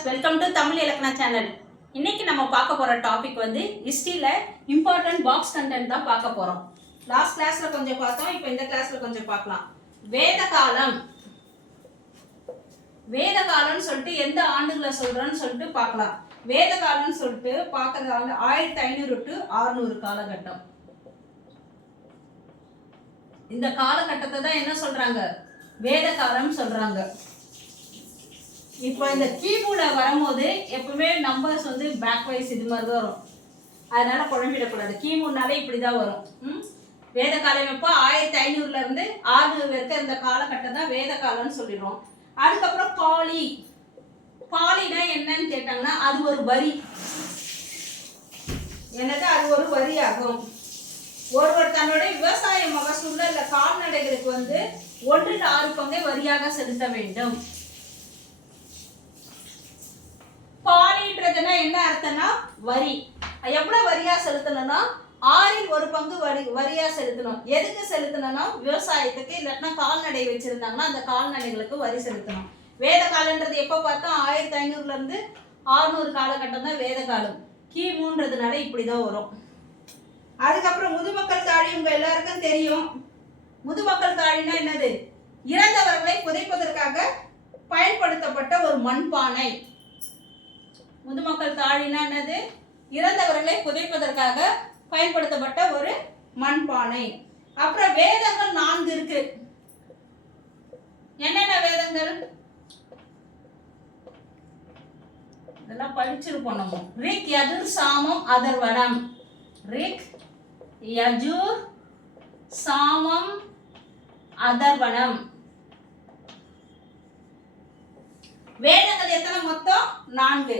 Viewers, welcome to Tamil இலக்கண channel. இன்னைக்கு நம்ம பார்க்க போற டாபிக் வந்து ஹிஸ்டரியில இம்பார்ட்டன்ட் பாக்ஸ் கண்டென்ட் தான் பார்க்க போறோம். லாஸ்ட் கிளாஸ்ல கொஞ்சம் பார்த்தோம், இப்போ இந்த கிளாஸ்ல கொஞ்சம் பார்க்கலாம். வேத காலம், வேத காலம்னு சொல்லிட்டு எந்த ஆண்டுகளை சொல்றோம்னு சொல்லிட்டு பார்க்கலாம். வேத காலம்னு சொல்லிட்டு பார்க்கறது ஆண்டு 1500 to 600 காலகட்டம். இந்த காலகட்டத்தை தான் என்ன சொல்றாங்க? வேத காலம் சொல்றாங்க. இப்போ இந்த கீபோர்ட வரும்போது எப்பவுமே நம்பர்ஸ் வந்து பேக் வைஸ் இது மாதிரி தான் வரும், அதனால குழம்பிடக்கூடாது. கீபோர்ட்னாலே இப்படிதான் வரும். வேத காலம் எப்போ 1500 இருந்து 600 வரைக்கும் இந்த காலகட்டம் தான் வேத காலம்னு சொல்லிடுவோம். அதுக்கப்புறம் பாலி, பாலினா என்னன்னு கேட்டாங்கன்னா அது ஒரு வரி. என்னது? அது ஒரு வரி ஆகும். ஒருவர் தன்னுடைய விவசாய மகசூல்ல இல்ல கால்நடைகளுக்கு வந்து 1/6 பங்கை வரியாக செலுத்த வேண்டும். பாலின்றதுன்னா என்ன அர்த்தம்னா வரி. எவ்வளவு வரியா செலுத்தணும்னா 1/6 பங்கு வரியா செலுத்தணும். எதுக்கு செலுத்தணும்னா விவசாயத்துக்கு, இல்லாட்டினா கால்நடை வச்சிருந்தாங்கன்னா அந்த கால்நடைகளுக்கு வரி செலுத்தணும். வேத காலன்றது எப்ப பார்த்தா 1500 இருந்து 600 காலகட்டம் தான் வேத காலம். கிமுன்றதுனால இப்படிதான் வரும். அதுக்கப்புறம் முதுமக்கள் தாழி உங்க எல்லாருக்கும் தெரியும். முதுமக்கள் தாழினா என்னது? இறந்தவர்களை புதைப்பதற்காக பயன்படுத்தப்பட்ட ஒரு மண்பானை. முதுமக்கள் தாழினா என்னது? இறந்தவர்களை புதைப்பதற்காக பயன்படுத்தப்பட்ட ஒரு மண்பானை. அப்புறம் வேதங்கள் 4 இருக்கு. என்னென்ன வேதங்கள்? இதெல்லாம் படிச்சிருப்போம் நம்ம. ரிக், யஜுர், சாமம், அதர்வனம். ரிக், யஜுர், சாமம், அதர்வனம். வேதங்கள் எத்தனை? மொத்தம் 4.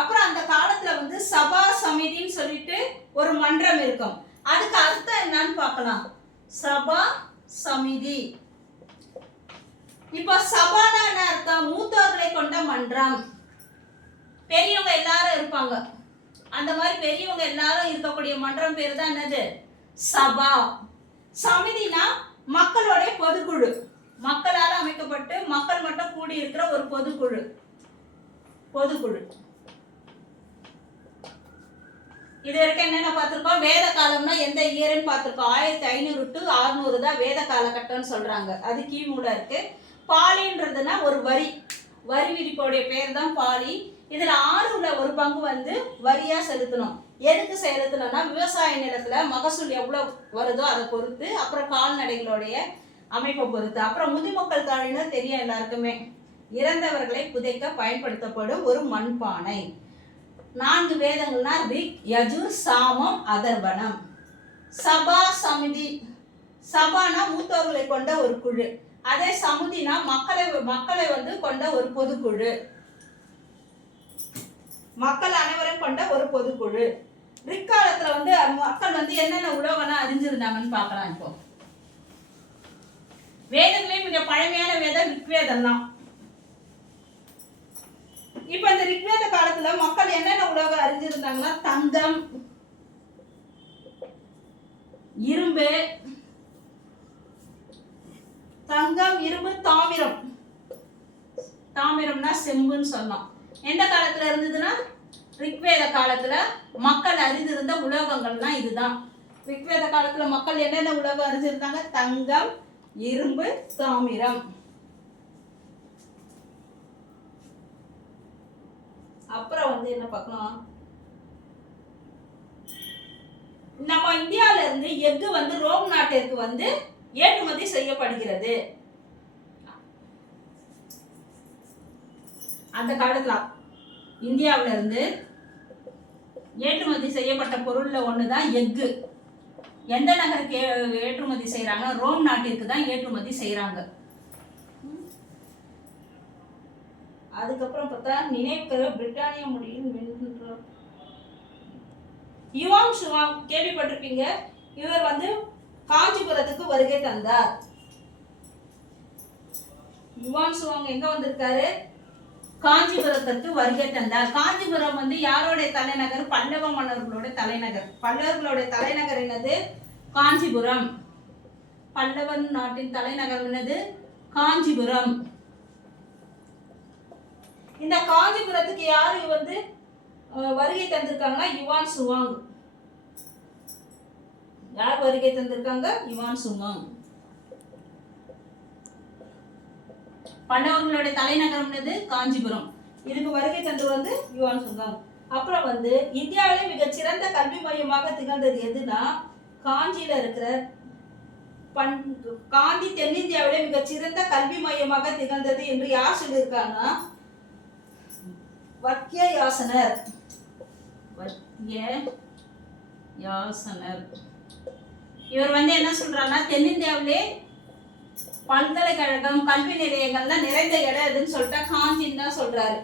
அப்புறம் அந்த காலத்துல வந்து சபா சமிதின்னு சொல்லிட்டு ஒரு மன்றம் இருக்கும். அதுக்கு அர்த்தம் என்னன்னு பார்க்கலாம். சபா சமிதி. இப்ப சபானா என்ன அர்த்தம்? மூத்தோர்களை கொண்ட மன்றம். பெரியவங்க எல்லாரும் இருப்பாங்க, அந்த மாதிரி பெரியவங்க எல்லாரும் இருக்கக்கூடிய மன்றம் பேரு தான் என்னது? சபா. சமிதினா மக்களுடைய பொதுக்குழு, மக்களால் அமைக்கப்பட்டு மக்கள் மட்டும் கூடி இருக்கிற ஒரு பொதுக்குழு. பொதுக்குழு. இது வரைக்கும் என்னென்ன பார்த்திருக்கோம்? வேத காலம்னா எந்த இயர்னு பார்த்திருக்கோம். 1500 to 600 தான் வேத காலகட்டம்னு சொல்றாங்க. அது கிமுல இருக்கு. பாலின்றதுன்னா ஒரு வரி, வரி விதிப்புடைய பேர் தான் பாலி. இதுல 1/6 பங்கு வந்து வரியா செலுத்தணும். எதுக்கு செலுத்தணும்னா விவசாய நிலத்துல மகசூல் எவ்வளவு வருதோ அதை பொறுத்து, அப்புறம் கால்நடைகளுடைய அமைப்பை பொறுத்து. அப்புறம் முதுமக்கள் தாழினா தெரியும் எல்லாருக்குமே, இறந்தவர்களை புதைக்க பயன்படுத்தப்படும் ஒரு மண்பானை. 4 வேதங்கள்னா ரிக், யஜுர், சாமம், அதர்வனம். சபா சமிதி. சபானா மூத்தோர்களை கொண்ட ஒரு குழு. அதே சமுதினா மக்களை வந்து கொண்ட ஒரு பொதுக்குழு, மக்கள் அனைவரும் கொண்ட ஒரு பொதுக்குழு. ரிக்காலத்துல வந்து மக்கள் வந்து என்னென்ன உலோகம்லாம் அறிஞ்சிருந்தாங்கன்னு பார்க்கலாம். இப்போ வேதங்களே மிக பழமையான வேதம் ரிக்வேதம் தான். இப்ப இந்த ரிக்வேத காலத்துல மக்கள் என்னென்ன உலோகம் அறிஞ்சிருந்தாங்கன்னா தங்கம், இரும்பு, தங்கம், இரும்பு, தாமிரம். தாமிரம்னா செம்புன்னு சொன்னோம். எந்த காலத்துல இருந்ததுன்னா ரிக்வேத காலத்துல மக்கள் அறிந்திருந்த உலோகங்கள்னா இதுதான். ரிக்வேத காலத்துல மக்கள் என்னென்ன உலோகம் அறிஞ்சிருந்தாங்க? தங்கம், இரும்பு, தாமிரம். அப்புறம் வந்து என்ன பார்க்கலாம்? நம்ம இந்தியால இருந்து எஃகு வந்து ரோம் நாட்டிற்கு வந்து ஏற்றுமதி செய்யப்படுகிறது. அந்த காலத்துல இந்தியாவில இருந்து ஏற்றுமதி செய்யப்பட்ட பொருள்ல ஒண்ணுதான் எஃகு. எந்த நகருக்கு ஏற்றுமதி செய்யறாங்க? ரோம் நாட்டிற்கு தான் ஏற்றுமதி செய்யறாங்க. அதுக்கப்புறம் பார்த்தா நினைவுக்கிற பிரிட்டானிய முடியும் வென்ற யுவாங் சுவாங் கேள்விப்பட்டிருப்பீங்க. இவர் வந்து காஞ்சிபுரத்துக்கு வருகை தந்தார். யுவாங் சுவாங் எங்க வந்திருக்காரு? காஞ்சிபுரத்துக்கு வருகை தந்தார். காஞ்சிபுரம் வந்து யாரோடைய தலைநகர்? பல்லவ மன்னர்களோட தலைநகர். பல்லவர்களுடைய தலைநகர் என்னது? காஞ்சிபுரம். பல்லவன் நாட்டின் தலைநகர் என்னது? காஞ்சிபுரம். இந்த காஞ்சிபுரத்துக்கு யாரு வந்து வருகை தந்திருக்காங்கன்னா யுவான் சுவாங். யார் வருகை தந்திருக்காங்க? Yuan Chwang. பல்லவர்களுடைய தலைநகரம் என்னது? காஞ்சிபுரம். இதுக்கு வருகை தந்து வந்து யுவான் சுவாங். அப்புறம் வந்து இந்தியாவிலே மிகச்சிறந்த கல்வி மையமாக திகழ்ந்தது எதுனா காஞ்சியில இருக்கிற காந்தி தென்னிந்தியாவிலே மிகச்சிறந்த கல்வி மையமாக திகழ்ந்தது என்று யார் சொல்லியிருக்காங்கன்னா வத்யயாசனர். வத்யயாசனர் இவர் வந்து என்ன சொல்றாருன்னா தென்னிந்தியாவிலே பல்கலைக்கழகம் கல்வி நிலையங்கள்லாம் நிறைந்த இடம் எதுன்னு சொல்லிட்டா காஞ்சின்னு தான் சொல்றாரு.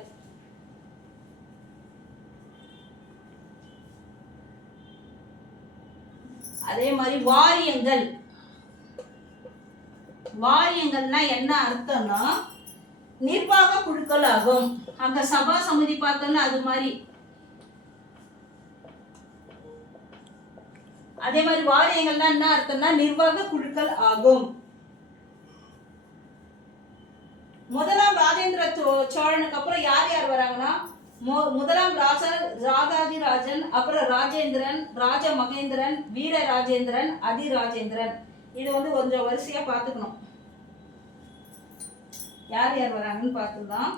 அதே மாதிரி வாரியங்கள். வாரியங்கள்னா என்ன அர்த்தம்னா நிர்வாக குழுக்கள் ஆகும். அங்க சபா சமிதி பார்த்தோம்னா அது மாதிரி. அதே மாதிரி வாரியங்கள்னா என்ன அர்த்தம்னா நிர்வாக குழுக்கள் ஆகும். முதலாம் ராஜேந்திர சோழனுக்கு அப்புறம் யார் யார் வராங்கன்னா முதலாம் ராஜாதிராஜன், அப்புறம் ராஜேந்திரன், ராஜ மகேந்திரன், வீர ராஜேந்திரன், அதிராஜேந்திரன். இது வந்து கொஞ்சம் வரிசையா பார்த்துக்கணும். யார் யார் வராங்கன்னு பார்த்துதான்.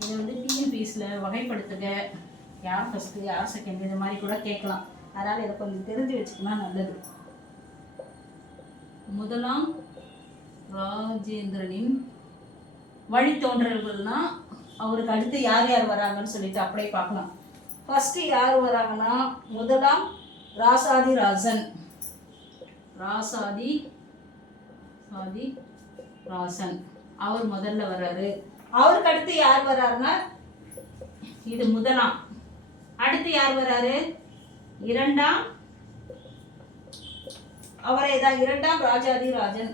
இது வந்து டிஎன்பிஎஸ்ல வகைப்படுத்துக, யார் ஃபர்ஸ்ட் யார் செகண்ட் இது மாதிரி கூட கேட்கலாம். அதனால இதை கொஞ்சம் தெரிஞ்சு வச்சுக்கணும் நல்லது. முதலாம் ராஜேந்திரனின் வழித்தோன்றல்கள்னா அவருக்கு அடுத்து யார் யார் வராங்கன்னு சொல்லிட்டு அப்படியே பார்க்கலாம். ஃபர்ஸ்ட் யார் வராங்கன்னா முதலாம் ராசாதிராசன். ராசன் அவர் முதல்ல வர்றாரு. அவருக்கு அடுத்து யார் வர்றாருன்னா இது முதலாம். அடுத்து யார் வர்றாரு? இரண்டாம், அவரே தான் இரண்டாம் ராஜாதிராஜன்.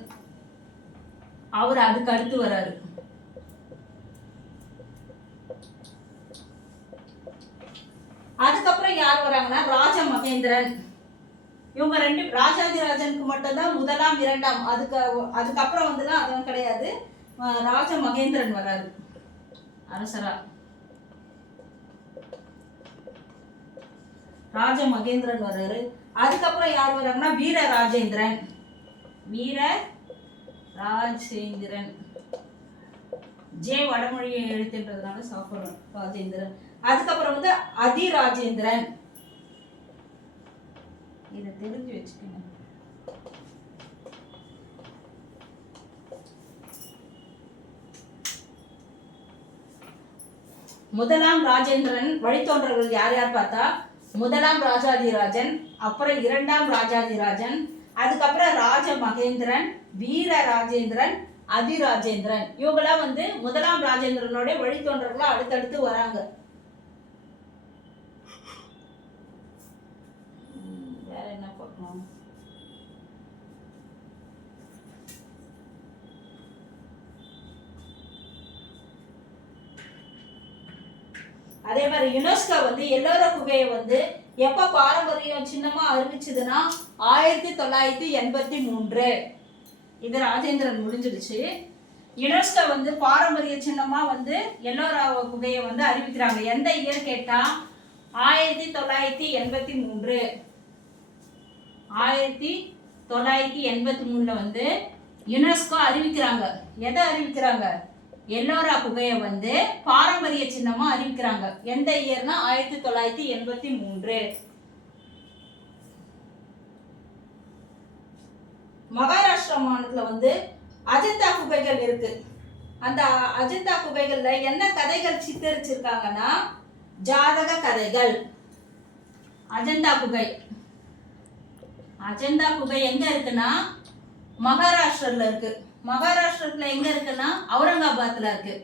அவர் அதுக்கு அடுத்து வர்றாரு. அதுக்கப்புறம் யார் வராங்கன்னா ராஜ மகேந்திரன். இவங்க ரெண்டு ராஜாதிராஜனுக்கு மட்டும்தான் முதலாம் இரண்டாம், அதுக்கப்புறம் வந்துலாம் அதெல்லாம் கிடையாது. ராஜ மகேந்திரன் வராரு அரசரா. ராஜ மகேந்திரன் வராரு. அதுக்கப்புறம் யார் வராங்கன்னா வீர ராஜேந்திரன். ஜே வடமொழி எழுத்துன்றதுனால சாப்பிடுறோம். ராஜேந்திரன். அதுக்கப்புறம் வந்து அதிராஜேந்திரன். இதை தெரிஞ்சு வச்சுக்கோங்க. முதலாம் ராஜேந்திரன் வழித்தோன்றர்கள் யார் யார் பார்த்தா முதலாம் ராஜாதிராஜன், அப்புறம் இரண்டாம் ராஜாதிராஜன், அதுக்கப்புறம் ராஜ மகேந்திரன், வீர ராஜேந்திரன், அதிராஜேந்திரன். இவங்களாம் வந்து முதலாம் ராஜேந்திரனோட வழித்தோன்றர்களா அடுத்தடுத்து வராங்க. வேற என்ன பார்க்கணும்? அதே மாதிரி யுனெஸ்கோ வந்து எல்லோரா குகையை வந்து எப்ப பாரம்பரியம் சின்னமா அறிவிச்சதுன்னா 1983. இது ராஜேந்திரன் முடிஞ்சிடுச்சு. யுனெஸ்கோ வந்து பாரம்பரிய சின்னமா வந்து எல்லோரா குகையை வந்து அறிவிக்கிறாங்க. எந்த இயர் கேட்டா 1983. 1983 வந்து யுனெஸ்கோ அறிவிக்கிறாங்க. எதை அறிவிக்கிறாங்க? எல்லோரா குகையை வந்து பாரம்பரிய சின்னமா அறிவிக்கிறாங்க. எந்த இயர்னா 1983. மகாராஷ்டிரா மாநிலத்துல வந்து அஜந்தா குகைகள் இருக்கு. அந்த அஜந்தா குகைகள்ல என்ன கதைகள் சித்தரிச்சிருக்காங்கன்னா ஜாதக கதைகள். அஜந்தா குகை எங்க இருக்குன்னா மகாராஷ்டிரத்துல இருக்கு. மகாராஷ்டிரத்துல எங்க இருக்குன்னா அவுரங்காபாத்ல இருக்கு.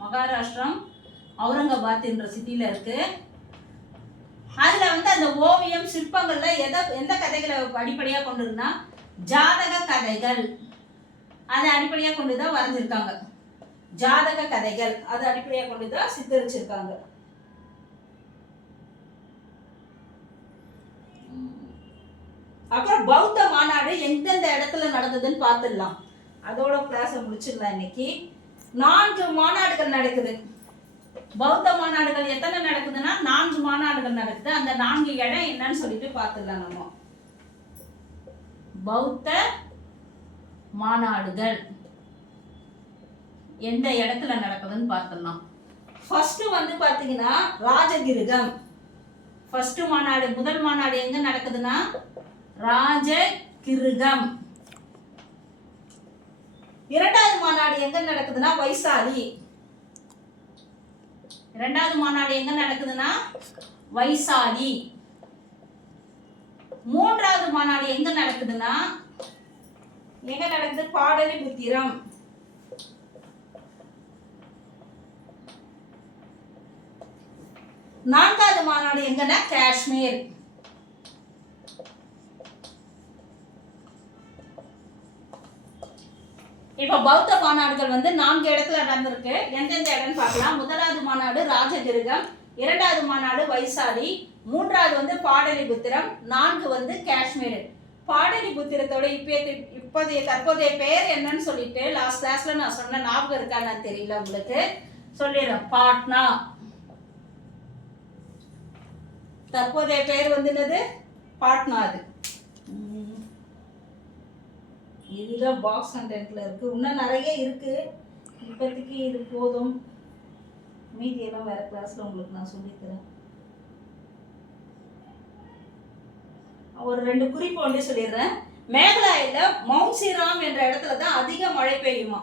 மகாராஷ்டிரம் அவுரங்காபாத் என்ற சிட்டில இருக்கு. அதுல வந்து அந்த ஓவியம் சிற்பங்கள்ல எந்த கதைகளை அடிப்படையா கொண்டுருக்குன்னா ஜாதக கதைகள். அதை அடிப்படையா கொண்டுதான் வரைஞ்சிருக்காங்க. ஜாதக கதைகள் அதை அடிப்படையா கொண்டுதான் சித்தரிச்சிருக்காங்க. அப்புறம் பௌத்த மாநாடு எந்தெந்த இடத்துல நடந்ததுன்னு பார்த்துடலாம். அதோட கிளாஸை முடிச்சிடலாம் இன்னைக்கு. 4 மாநாடுகள் நடக்குது. பௌத்த மாநாடுகள் எத்தனை நடக்குதுன்னா 4 மாநாடுகள் நடக்குது. அந்த 4 இடம் என்னன்னு சொல்லிட்டு பார்த்துடலாம் நம்ம. பௌத்த மாநாடுகள் எந்த இடத்துல நடக்குதுன்னு பார்த்துடலாம். ஃபர்ஸ்ட் வந்து பாத்தீங்கன்னா ராஜகிருகம். ஃபர்ஸ்ட் மாநாடு, முதல் மாநாடு எங்க நடக்குதுன்னா ராஜகிருகம். இரண்டாவது மாநாடு எங்க நடக்குதுன்னா வைசாலி. இரண்டாவது மாநாடு எங்க நடக்குதுன்னா வைசாலி. மூன்றாவது மாநாடு எங்க நடக்குதுன்னா பாடலிபுத்திரம். நான்காவது மாநாடு எங்கன்னா காஷ்மீர். இப்ப பௌத்த மாநாடுகள் வந்து 4 இடத்துல நடந்திருக்கு. எந்தெந்த இடம்னு பார்க்கலாம். முதலாவது மாநாடு ராஜகிருகம், இரண்டாவது மாநாடு வைசாலி, மூன்றாவது வந்து பாடலிபுத்திரம், 4 வந்து காஷ்மீர். பாடலிபுத்திரத்தோட இப்போதைய தற்போதைய பெயர் என்னன்னு சொல்லிட்டு லாஸ்ட் கிளாஸ்ல நான் சொன்ன ஞாபகம் இருக்கான்னு தெரியல உங்களுக்கு, சொல்லிடுறேன். பாட்னா. தற்போதைய பெயர் வந்து என்னது? பாட்னா. அது இதுதான் பாக்ஸ் கண்டென்ட்ல இருக்கு. இன்னும் நிறைய இருக்கு, இப்போதைக்கு இது போதும். மீதியெல்லாம் வேற கிளாஸ்ல உங்களுக்கு நான் சொல்லித்தரேன். ஒரு 2 குறிப்பு ஒன்றே சொல்லிடுறேன். மேகாலயில மவுண்ட் சீராம் என்ற இடத்துல தான் அதிக மழை பெய்யுமா.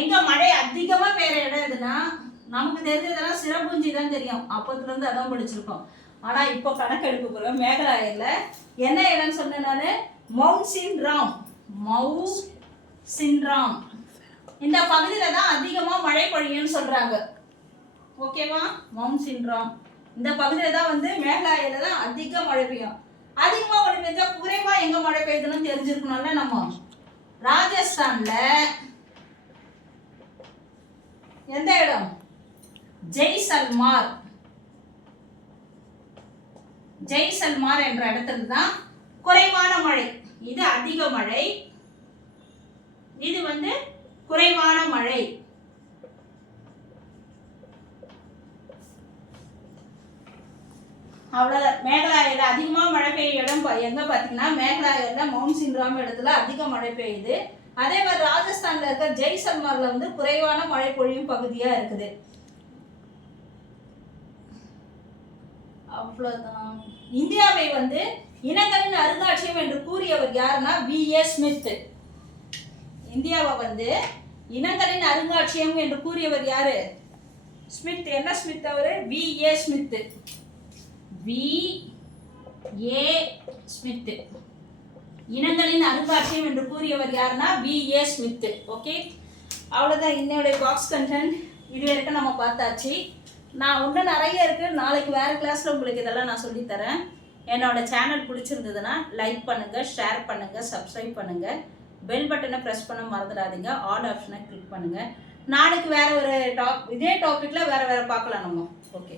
எங்க மழை அதிகமா பெய்யுற இடம் எதுனா நமக்கு தெரிஞ்சதெல்லாம் சிரபுஞ்சி தான் தெரியும். அப்பத்துல இருந்து அதான் படிச்சிருக்கோம். ஆனா இப்போ கணக்கெடுப்பு போல மேகாலயில என்ன இடம்னு சொன்னேன் நானு? மவுண்ட் சின்ராம். மவுண்ட் சின்ராம் இந்த பகுதியில தான் அதிகமா மழை பொழியும்னு சொல்றாங்க. ஓகேவா? மவுண்ட் சின்ராம் இந்த பகுதியில தான் வந்து மேகாலயில தான் அதிக மழை பெய்யும். அதிகமா மழை பெய்ஞ்சா குறைவா எங்க மழை பெய்யுதுன்னு தெரிஞ்சிருக்கணும்ல நம்ம. ராஜஸ்தான்ல எந்த இடம்? ஜெய்சல்மார். ஜெய்சல்மார் என்ற இடத்துல தான் குறைவான மழை. இது அதிக மழை, இது வந்து குறைவான மழை. அவ்வளவுதான். மேகாலயில அதிகமா மழை பெய்யும் இடம் எங்க பாத்தீங்கன்னா மேகாலயில மவுண்ட் சின்ராம் இடத்துல அதிக மழை பெய்யுது. அதே மாதிரி ராஜஸ்தான்ல இருக்க ஜெய்சல்மார்ல வந்து குறைவான மழை பொழியும் பகுதியா இருக்குது. அவ்வளவுதான். இந்தியாவை வந்து இனங்களின் அருங்காட்சியகம் என்று கூறியவர் யாருன்னா V.A. ஸ்மித். இந்தியாவை வந்து இனங்களின் அருங்காட்சியகம் என்று கூறியவர் யாரு? ஸ்மித். என்ன ஸ்மித்? அவரு V.A. ஸ்மித். V.A. ஸ்மித். இனங்களின் அருங்காட்சியகம் என்று கூறியவர் யாருன்னா V.A. ஸ்மித். ஓகே, அவ்வளவுதான் என்னுடைய பாக்ஸ் கண்டென்ட். இது வரைக்கும் நம்ம பார்த்தாச்சு. நான் இன்னும் நிறைய இருக்கு. நாளைக்கு வேற கிளாஸ்ல உங்களுக்கு இதெல்லாம் நான் சொல்லித்தரேன். என்னோட சேனல் பிடிச்சிருந்ததுன்னா லைக் பண்ணுங்க, ஷேர் பண்ணுங்க, சப்ஸ்கிரைப் பண்ணுங்க, பெல் பட்டனை ப்ரெஸ் பண்ண மறந்துடாதீங்க, ஆல் ஆப்ஷனை கிளிக் பண்ணுங்க. நாளைக்கு வேற ஒரு இதே டாபிக்ல வேற பார்க்கலாம் நம்ம. ஓகே.